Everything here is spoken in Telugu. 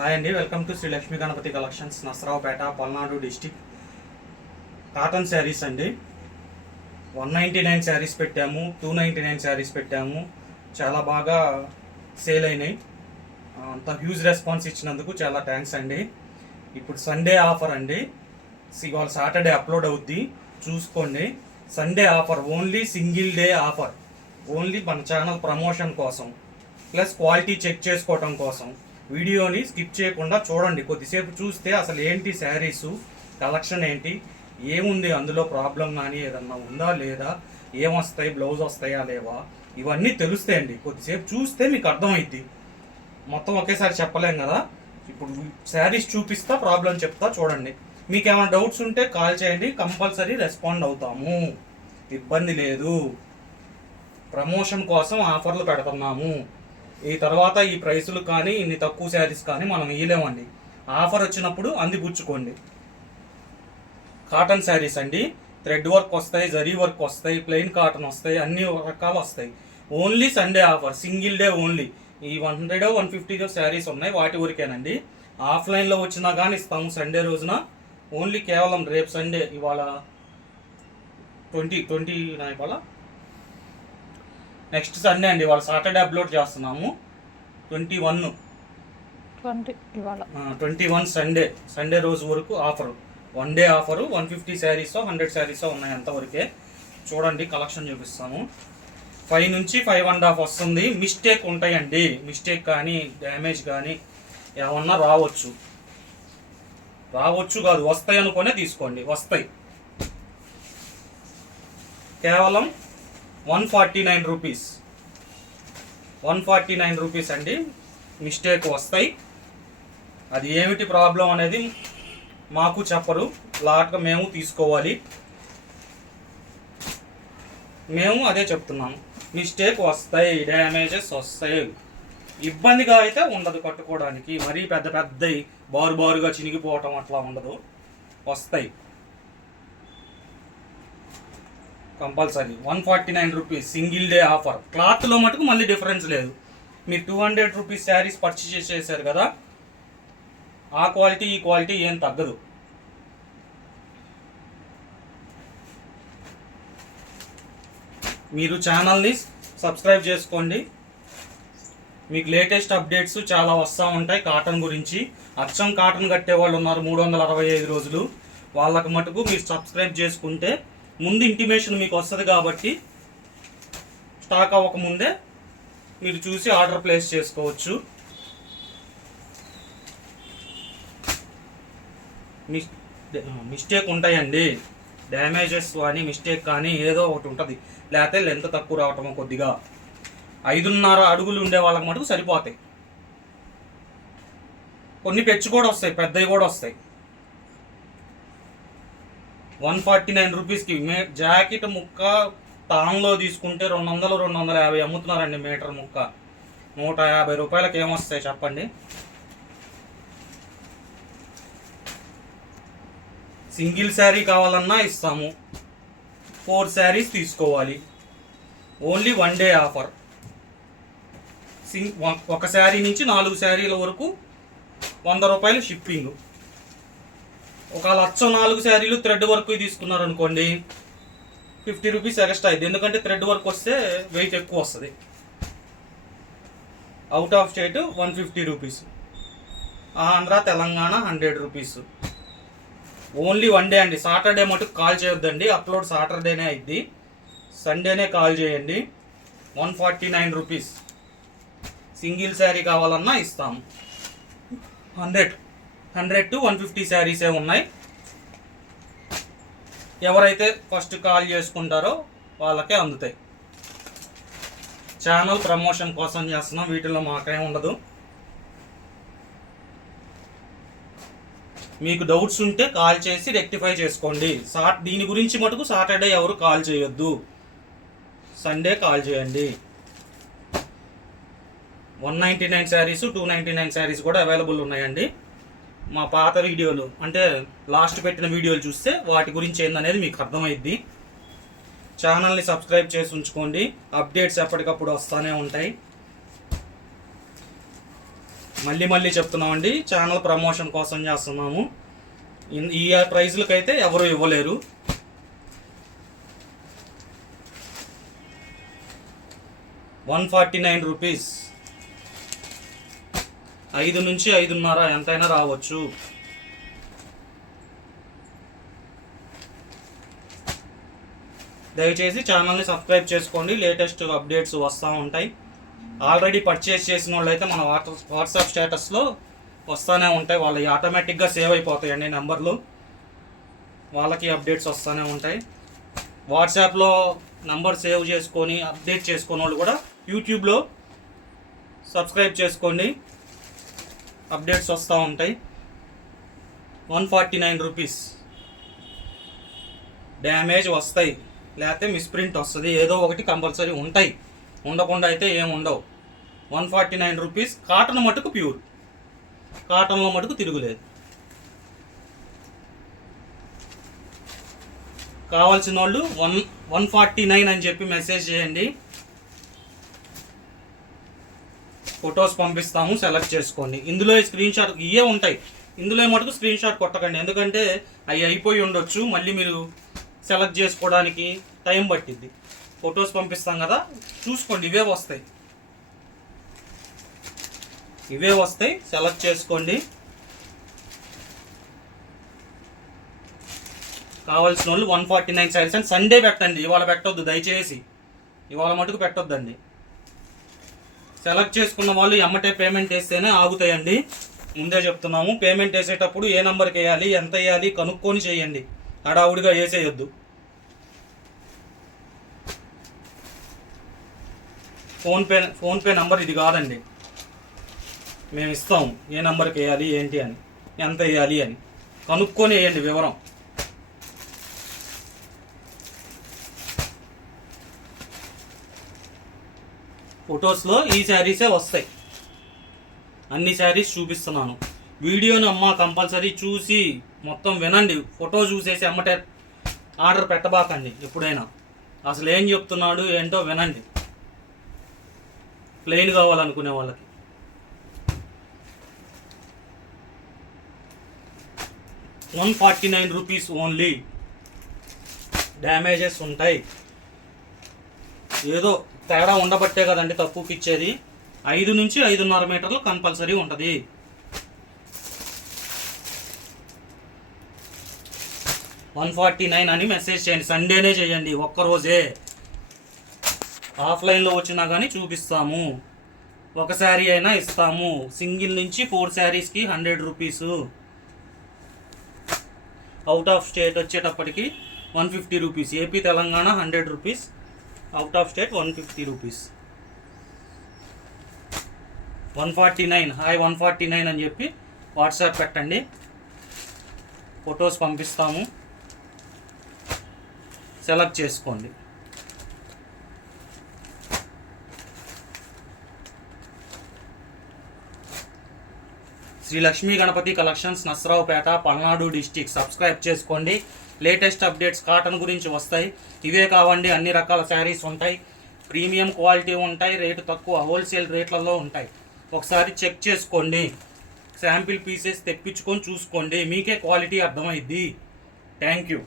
హాయ్ అండి, welcome to Shri Lakshmi Ganapathi collections, Nasaraopet, Palnadu district. Cotton sarees అండి. 199 శారీస్ పెట్టాము, 299 శారీస్ పెట్టాము. చాలా బాగా సేల్ అయినాయి. అంత హ్యూజ్ రెస్పాన్స్ ఇచ్చినందుకు చాలా థ్యాంక్స్ అండి. ఇప్పుడు సండే ఆఫర్ అండి. ఇవాళ సాటర్డే అప్లోడ్ అవుద్ది, చూసుకోండి. Sunday offer, only single day offer, only మన ఛానల్ ప్రమోషన్ కోసం, ప్లస్ క్వాలిటీ చెక్ చేసుకోవటం కోసం. వీడియోని స్కిప్ చేయకుండా చూడండి. కొద్దిసేపు చూస్తే అసలు ఏంటి శారీసు కలెక్షన్ ఏంటి, ఏముంది అందులో, ప్రాబ్లం కానీ ఏదన్నా ఉందా లేదా, ఏమొస్తాయి, బ్లౌజ్ వస్తాయా లేవా, ఇవన్నీ తెలుస్తాయండి. కొద్దిసేపు చూస్తే మీకు అర్థమైద్ది. మొత్తం ఒకేసారి చెప్పలేం కదా. ఇప్పుడు శారీస్ చూపిస్తా, ప్రాబ్లం చెప్తా, చూడండి. మీకు ఏమైనా డౌట్స్ ఉంటే కాల్ చేయండి, కంపల్సరీ రెస్పాండ్ అవుతాము, ఇబ్బంది లేదు. ప్రమోషన్ కోసం ఆఫర్లు పెడుతున్నాము. ఈ తర్వాత ఈ ప్రైసులు కానీ ఇన్ని తక్కువ శారీస్ కానీ మనం ఇవ్వలేమండి. ఆఫర్ వచ్చినప్పుడు అందిపుచ్చుకోండి. కాటన్ శారీస్ అండి. థ్రెడ్ వర్క్ వస్తాయి, జరీ వర్క్ వస్తాయి, ప్లెయిన్ కాటన్ వస్తాయి, అన్ని రకాలు వస్తాయి. Only Sunday offer, single day only. ఈ 100-150 శారీస్ ఉన్నాయి, వాటి వరకేనండి. ఆఫ్లైన్లో వచ్చినా కానీ ఇస్తాము సండే రోజున. ఓన్లీ కేవలం రేపు సండే, ఇవాళ 20 ఇవాళ నెక్స్ట్ సండే అండి. ఇవాళ సాటర్డే అప్లోడ్ చేస్తున్నాము. 21 సండే రోజు వరకు ఆఫరు, 1 డే ఆఫరు. 150 శారీసో 100 శారీసో ఉన్నాయి, అంతవరకే. చూడండి, కలెక్షన్ చూపిస్తాము. 5 నుంచి 5.5 వస్తుంది. మిస్టేక్ ఉంటాయండి, మిస్టేక్ కానీ డ్యామేజ్ కానీ ఏమన్నా రావచ్చు కాదు, వస్తాయి అనుకునే తీసుకోండి, వస్తాయి. కేవలం 149 రూపీస్, 149 రూపీస్ అండి. మిస్టేక్ వస్తాయి, అది ఏమిటి ప్రాబ్లం అనేది మాకు చెప్పరు, లాట్గా మేము తీసుకోవాలి. మేము అదే చెప్తున్నాము, మిస్టేక్ వస్తాయి, డ్యామేజెస్ వస్తాయి. ఇబ్బందిగా అయితే ఉండదు కట్టుకోవడానికి, మరీ పెద్దవి బారుగా చినిగిపోవటం అట్లా ఉండదు, వస్తాయి compulsory. 149 rupees single day offer. క్లాత్లో మటుకు మళ్ళీ డిఫరెన్స్ లేదు. మీరు 200 రూపీస్ శారీస్ పర్చేస్ చేశారు కదా, ఆ క్వాలిటీ ఈ క్వాలిటీ ఏం తగ్గదు. మీరు ఛానల్ని సబ్స్క్రైబ్ చేసుకోండి, మీకు లేటెస్ట్ అప్డేట్స్ చాలా వస్తూ ఉంటాయి కాటన్ గురించి. అచ్చం కాటన్ కట్టే వాళ్ళు ఉన్నారు 365 రోజులు, వాళ్ళకి మటుకు మీరు సబ్స్క్రైబ్ చేసుకుంటే ముందు ఇంటిమేషన్ మీకు వస్తుంది. కాబట్టి స్టాక్ అవ్వకముందే మీరు చూసి ఆర్డర్ ప్లేస్ చేసుకోవచ్చు. మిస్టేక్ ఉంటాయండి, డ్యామేజెస్ కానీ మిస్టేక్ కానీ ఏదో ఒకటి ఉంటుంది. లేకపోతే లెంత్ తక్కువ రావటమో, కొద్దిగా 5.5 అడుగులు ఉండే వాళ్ళకి మటుకు సరిపోతాయి. కొన్ని పెచ్చు కూడా వస్తాయి, పెద్దవి కూడా వస్తాయి. 149 రూపీస్కి జాకెట్ ముక్క తాన్లో తీసుకుంటే 200-250 అమ్ముతున్నారండి మీటర్ ముక్క. 150 రూపాయలకి ఏమొస్తాయి చెప్పండి. సింగిల్ శారీ కావాలన్నా ఇస్తాము, 4 శారీస్ తీసుకోవాలి. Only 1 day offer. ఒక శారీ నుంచి 4 శారీల వరకు 100 రూపాయలు షిప్పింగ్. ఒక లచ్చం 4 శారీలు థ్రెడ్ వర్క్ తీసుకున్నారు అనుకోండి, 50 రూపీస్ ఎక్స్ట్రా అయింది. ఎందుకంటే థ్రెడ్ వర్క్ వస్తే వెయిట్ ఎక్కువ వస్తుంది. Out of state 150 rupees, Andhra Telangana 100 rupees. Only 1 day అండి. సాటర్డే మటుకు కాల్ చేయొద్దండి, అప్లోడ్ సాటర్డేనే అయింది. సండేనే కాల్ చేయండి. 149 రూపీస్. సింగిల్ శారీ కావాలన్నా ఇస్తాము. 100-150 శారీసే ఉన్నాయి. ఎవరైతే ఫస్ట్ కాల్ చేసుకుంటారో వాళ్ళకే అందుతాయి. ఛానల్ ప్రమోషన్ కోసం చేస్తున్నాం, వీటిలో మాకేం ఉండదు. మీకు డౌట్స్ ఉంటే కాల్ చేసి రెక్టిఫై చేసుకోండి. దీని గురించి మటుకు సాటర్డే ఎవరు కాల్ చేయొద్దు, సండే కాల్ చేయండి. 199 శారీస్, 299 శారీస్ కూడా అవైలబుల్ ఉన్నాయండి. మా పాత వీడియోలు అంటే లాస్ట్ పెట్టిన వీడియోలు చూస్తే వాటి గురించి ఏందనేది మీకు అర్థమైద్ది. ఛానల్ని సబ్స్క్రైబ్ చేసి ఉంచుకోండి, అప్డేట్స్ ఎప్పటికప్పుడు వస్తూనే ఉంటాయి. మళ్ళీ మళ్ళీ చెప్తున్నామండి, ఛానల్ ప్రమోషన్ కోసం చేస్తున్నాము. ఈ ప్రైజ్లకి అయితే ఎవరు ఇవ్వలేరు. ₹149. 5 నుంచి 5.5 ఎంతైనా రావచ్చు. దయచేసి ఛానల్ని సబ్స్క్రైబ్ చేసుకోండి, లేటెస్ట్ అప్డేట్స్ వస్తూ ఉంటాయి. ఆల్రెడీ పర్చేస్ చేసిన వాళ్ళు అయితే మన వాట్సాప్ స్టేటస్లో వస్తూనే ఉంటాయి. వాళ్ళవి ఆటోమేటిక్గా సేవ్ అయిపోతాయండి నెంబర్లు, వాళ్ళకి అప్డేట్స్ వస్తూనే ఉంటాయి. వాట్సాప్లో నంబర్ సేవ్ చేసుకొని అప్డేట్ చేసుకున్న వాళ్ళు కూడా యూట్యూబ్లో సబ్స్క్రైబ్ చేసుకోండి, అప్డేట్స్ వస్తూ ఉంటాయి. ₹149. డ్యామేజ్ వస్తాయి, లేకపోతే మిస్ప్రింట్ వస్తుంది, ఏదో ఒకటి కంపల్సరీ ఉంటాయి, ఉండకుండా అయితే ఏమి ఉండవు. ₹149. కాటన్ మటుకు ప్యూర్, కాటన్లో మటుకు తిరుగులేదు. కావాల్సిన వాళ్ళు 149 అని చెప్పి మెసేజ్ చేయండి, ఫొటోస్ పంపిస్తాము, సెలెక్ట్ చేసుకోండి. ఇందులో స్క్రీన్ షాట్ ఇవే ఉంటాయి, ఇందులో మటుకు స్క్రీన్ షాట్ కొట్టకండి, ఎందుకంటే అవి అయిపోయి ఉండొచ్చు, మళ్ళీ మీరు సెలెక్ట్ చేసుకోవడానికి టైం పట్టిద్ది. ఫొటోస్ పంపిస్తాం కదా, చూసుకోండి, ఇవే వస్తాయి, సెలెక్ట్ చేసుకోండి. కావాల్సిన వాళ్ళు 149 శారీస్ అని సండే పెట్టండి, ఇవాళ పెట్టొద్దు దయచేసి, ఇవాళ మటుకు పెట్టొద్దండి. సెలెక్ట్ చేసుకున్న వాళ్ళు ఎమ్మటే పేమెంట్ వేస్తేనే ఆగుతాయండి, ముందే చెప్తున్నాము. పేమెంట్ వేసేటప్పుడు ఏ నెంబర్కి వేయాలి, ఎంత వేయాలి కనుక్కొని చేయండి, హడావుడిగా వేసేయొద్దు. ఫోన్పే నెంబర్ ఇది కాదండి, మేము ఇస్తాము ఏ నెంబర్కి వేయాలి ఏంటి అని, ఎంత వేయాలి అని కనుక్కొని వేయండి వివరం. ఫొటోస్లో ఈ శారీసే వస్తాయి, అన్ని శారీస్ చూపిస్తున్నాను. వీడియోని కంపల్సరీ చూసి మొత్తం వినండి, ఫోటో చూసేసి అమ్మటే ఆర్డర్ పెట్టబాకండి ఎప్పుడైనా. అసలు ఏం చెప్తున్నాడు ఏంటో వినండి, ప్లెయిన్ కావాలనుకునే వాళ్ళకి. ₹149 ఓన్లీ. డ్యామేజెస్ ఉంటాయి, ఏదో తేడా ఉండబట్టే కదండి తక్కువకి ఇచ్చేది. 5 నుంచి 5.5 మీటర్లు కంపల్సరీ ఉంటుంది. $149 అని మెసేజ్ చేయండి, సండేనే చేయండి, ఒక్కరోజే. ఆఫ్లైన్లో వచ్చినా కానీ చూపిస్తాము, ఒక శారీ అయినా ఇస్తాము. సింగిల్ నుంచి 4 శారీస్కి ₹100. అవుట్ ఆఫ్ స్టేట్ వచ్చేటప్పటికి ₹150. AP Telangana ₹100, out of state ₹150. 149 hi 149 అని చెప్పి వాట్సాప్ పెట్టండి, ఫొటోస్ పంపిస్తాము, సెలెక్ట్ చేసుకోండి. Shri Lakshmi Ganapathi collections, Nasaraopet, Palnadu district. Subscribe చేసుకోండి, లేటెస్ట్ అప్డేట్స్ కాటన్ గురించి వస్తాయి. ఇవే కావండి, అన్ని రకాల శారీస్ ఉంటాయి, ప్రీమియం క్వాలిటీ ఉంటాయి, రేటు తక్కువ, హోల్సేల్ రేట్లలో ఉంటాయి. ఒకసారి చెక్ చేసుకోండి, శాంపిల్ పీసెస్ తెప్పించుకొని చూసుకోండి, మీకే క్వాలిటీ అర్థమైద్ది. Thank you.